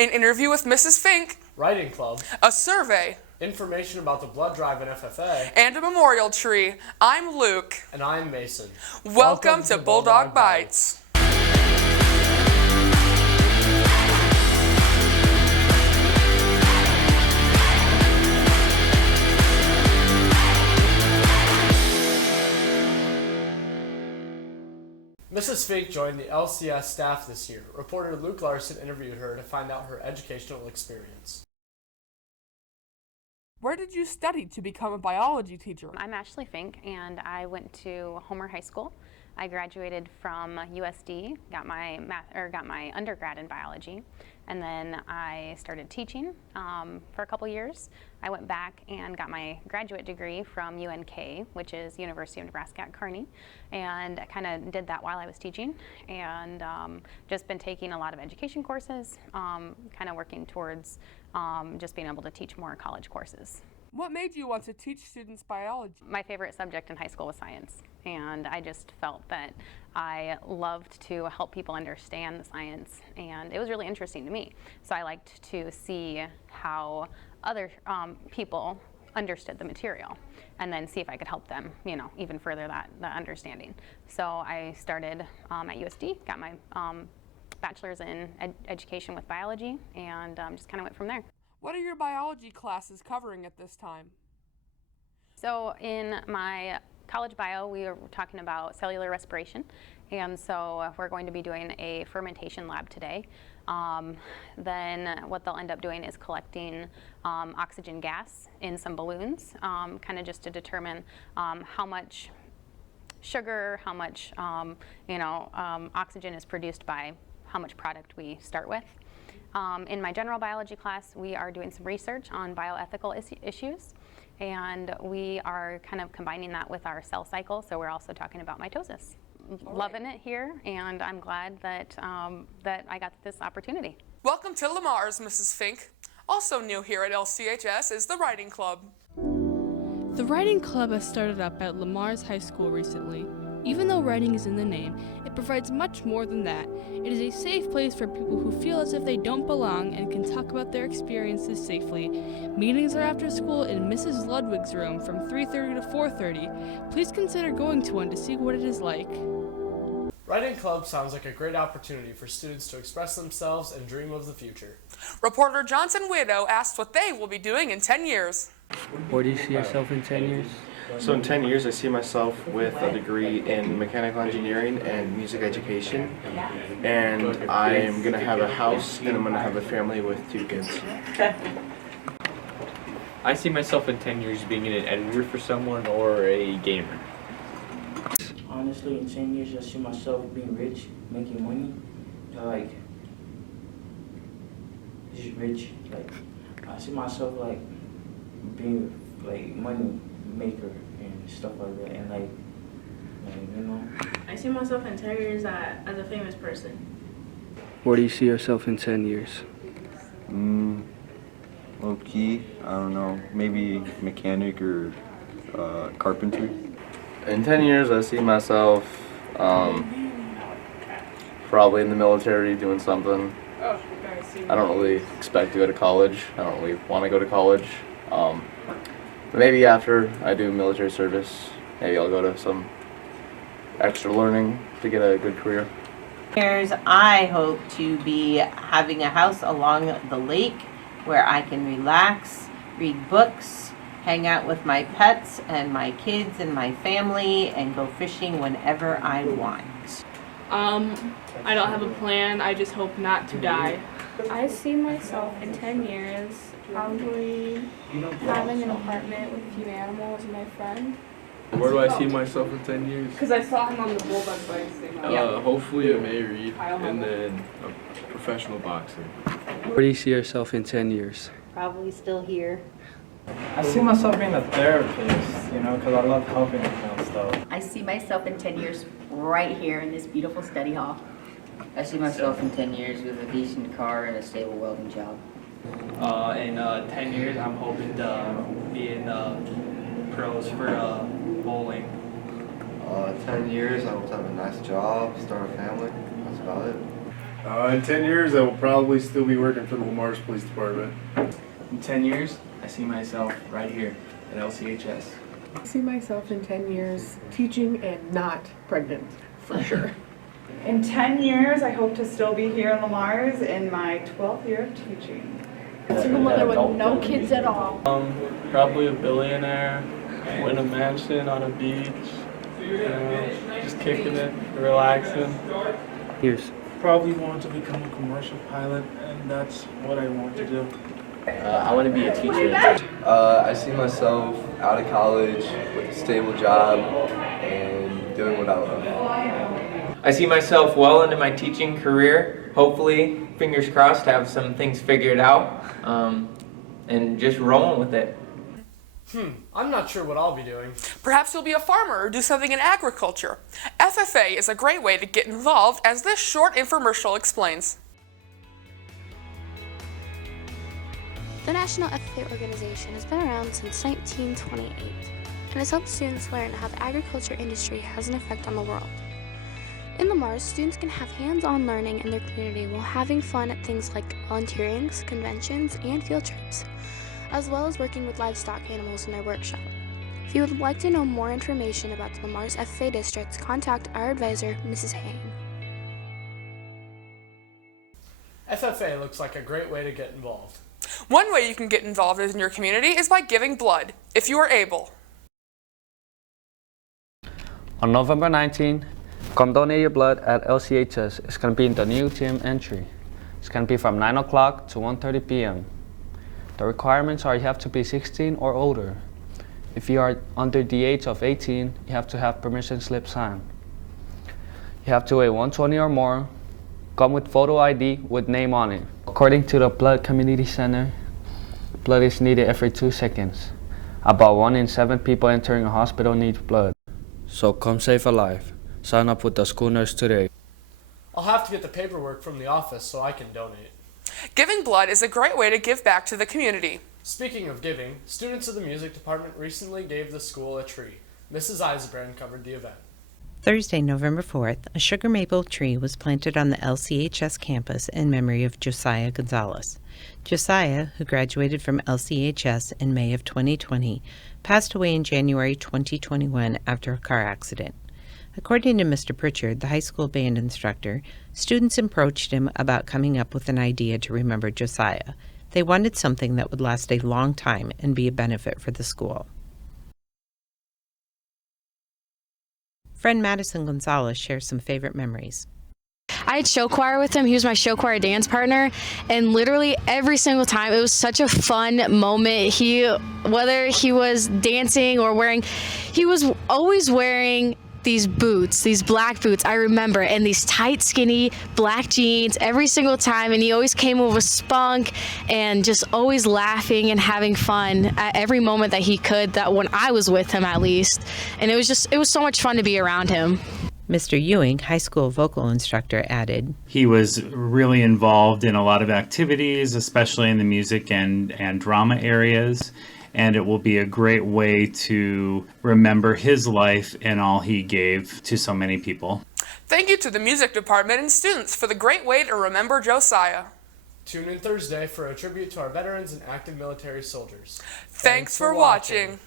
An interview with Mrs. Finck, Writing club, a survey, information about the blood drive and FFA, and a memorial tree. I'm Luke. and I'm Mason. Welcome to Bulldog Bites. Mrs. Finck joined the LCS staff this year. Reporter Luke Larson interviewed her to find out her educational experience. Where did you study to become a biology teacher? I'm Ashley Finck, and I went to Homer High School. I graduated from USD, got my undergrad in biology, and then I started teaching for a couple years. I went back and got my graduate degree from UNK, which is University of Nebraska at Kearney, and I kind of did that while I was teaching, and just been taking a lot of education courses, kind of working towards just being able to teach more college courses. What made you want to teach students biology? My favorite subject in high school was science, and I just felt that I loved to help people understand the science, and it was really interesting to me. So I liked to see how other people understood the material, and then see if I could help them, even further that understanding. So I started at USD, got my bachelor's in education with biology, and just kind of went from there. What are your biology classes covering at this time? So in my college bio, we were talking about cellular respiration, and so we're going to be doing a fermentation lab today. Then what they'll end up doing is collecting oxygen gas in some balloons, kind of just to determine how much sugar, how much oxygen is produced by how much product we start with. In my general biology class, we are doing some research on bioethical issues, and we are kind of combining that with our cell cycle, so we're also talking about mitosis. Loving it here, and I'm glad that I got this opportunity. Welcome to Lamar's, Mrs. Finck. Also new here at LCHS is the Writing Club. The Writing Club has started up at Lamar's High School recently. Even though writing is in the name, it provides much more than that. It is a safe place for people who feel as if they don't belong and can talk about their experiences safely. Meetings are after school in Mrs. Ludwig's room from 3:30 to 4:30. Please consider going to one to see what it is like. Writing club sounds like a great opportunity for students to express themselves and dream of the future. Reporter Johnson Widow asked what they will be doing in 10 years. Where do you see yourself in 10 years? So in 10 years, I see myself with a degree in mechanical engineering and music education, and I am going to have a house, and I'm going to have a family with 2 kids. I see myself in 10 years being an editor for someone or a gamer. Honestly, in 10 years, I see myself being rich, making money, just rich. I see myself being money maker and stuff like that, and I see myself in 10 years as a famous person. Where do you see yourself in 10 years? Low key, I don't know, maybe mechanic or carpentry. In 10 years, I see myself probably in the military doing something. I don't really expect to go to college. I don't really want to go to college. But maybe after I do military service, maybe I'll go to some extra learning to get a good career. I hope to be having a house along the lake where I can relax, read books, hang out with my pets and my kids and my family, and go fishing whenever I want. I don't have a plan. I just hope not to die. I see myself in 10 years probably having an apartment with a few animals and my friend. Where do I see myself in 10 years? Because I saw him on the Bulldog bike. Hopefully a Married, and then a professional boxer. Where do you see yourself in 10 years? Probably still here. I see myself being a therapist, because I love helping people and stuff. I see myself in 10 years right here in this beautiful study hall. I see myself in 10 years with a decent car and a stable welding job. In 10 years, I'm hoping to be in pros for bowling. 10 years, I hope to have a nice job, start a family. That's about it. In 10 years, I will probably still be working for the Lamar's Police Department. In 10 years, I see myself right here at LCHS. I see myself in 10 years teaching and not pregnant, for sure. In 10 years, I hope to still be here in Lamar's in my 12th year of teaching. Single mother with no kids at all. Probably a billionaire, in a mansion on a beach, just kicking it, relaxing. Years. Probably want to become a commercial pilot, and that's what I want to do. I want to be a teacher. I see myself out of college with a stable job and doing what I love. I see myself well into my teaching career. Hopefully, fingers crossed, have some things figured out and just rolling with it. I'm not sure what I'll be doing. Perhaps you'll be a farmer or do something in agriculture. FFA is a great way to get involved, as this short infomercial explains. The National FFA organization has been around since 1928 and has helped students learn how the agriculture industry has an effect on the world. In Lamar's, students can have hands-on learning in their community while having fun at things like volunteerings, conventions, and field trips, as well as working with livestock animals in their workshop. If you would like to know more information about the Lamar's FFA districts, contact our advisor, Mrs. Hain. FFA looks like a great way to get involved. One way you can get involved in your community is by giving blood, if you are able. On November 19, come donate your blood at LCHS. It's going to be in the new gym entry. It's going to be from 9 o'clock to 1:30 p.m. The requirements are you have to be 16 or older. If you are under the age of 18, you have to have permission slip signed. You have to weigh 120 or more, come with photo ID with name on it. According to the Blood Community Center, blood is needed every 2 seconds. About 1 in 7 people entering a hospital need blood. So come save a life. Sign up with the school nurse today. I'll have to get the paperwork from the office so I can donate. Giving blood is a great way to give back to the community. Speaking of giving, students of the music department recently gave the school a tree. Mrs. Eisenbrand covered the event. Thursday, November 4th, a sugar maple tree was planted on the LCHS campus in memory of Josiah Gonzalez. Josiah, who graduated from LCHS in May of 2020, passed away in January 2021 after a car accident. According to Mr. Pritchard, the high school band instructor, students approached him about coming up with an idea to remember Josiah. They wanted something that would last a long time and be a benefit for the school. Friend Madison Gonzalez shares some favorite memories. I had show choir with him. He was my show choir dance partner, and literally every single time it was such a fun moment. Whether he was dancing or he was always wearing these boots, these black boots, I remember, and these tight, skinny black jeans every single time, and he always came with spunk and just always laughing and having fun at every moment that he could, that when I was with him at least. And it was so much fun to be around him. Mr. Ewing, high school vocal instructor, added, He was really involved in a lot of activities, especially in the music and drama areas. And it will be a great way to remember his life and all he gave to so many people. Thank you to the music department and students for the great way to remember Josiah. Tune in Thursday for a tribute to our veterans and active military soldiers. Thanks for watching.